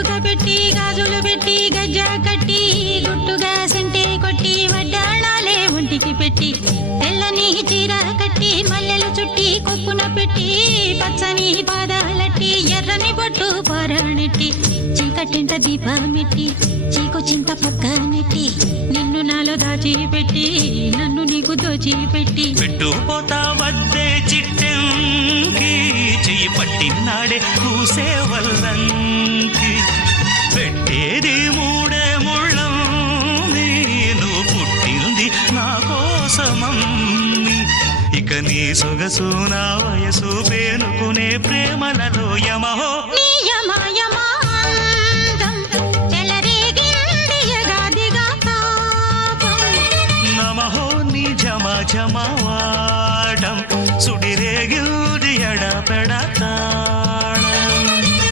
కాటుక పెట్టి గాజులు పెట్టి గజ్జ కట్టి గుట్టుగా సెంటే కొట్టి వడ్డాణాలే ఒంటికి పెట్టి తెల్లని చీర కట్టి మల్లెలు చుట్టి కొప్పున పెట్టి పచ్చని పాదాలట్టి ఎర్రని బొట్టు పారాణెట్టి చీకటింట దీపమెట్టి చీకు చింత పక్క నెట్టి నిన్ను నాలో దాచి పెట్టి నన్ను నీకు దోచి పెట్టి పోతా వద్దే చిట్టెంకి చెయ్యి పట్టినాడే కూసే మోసమమ్మి ఇక నీ సొగసు నా వయసు పేనుకునే ప్రేమలలో యమహో. నమహో నీ జమా జమా వాడం సుడి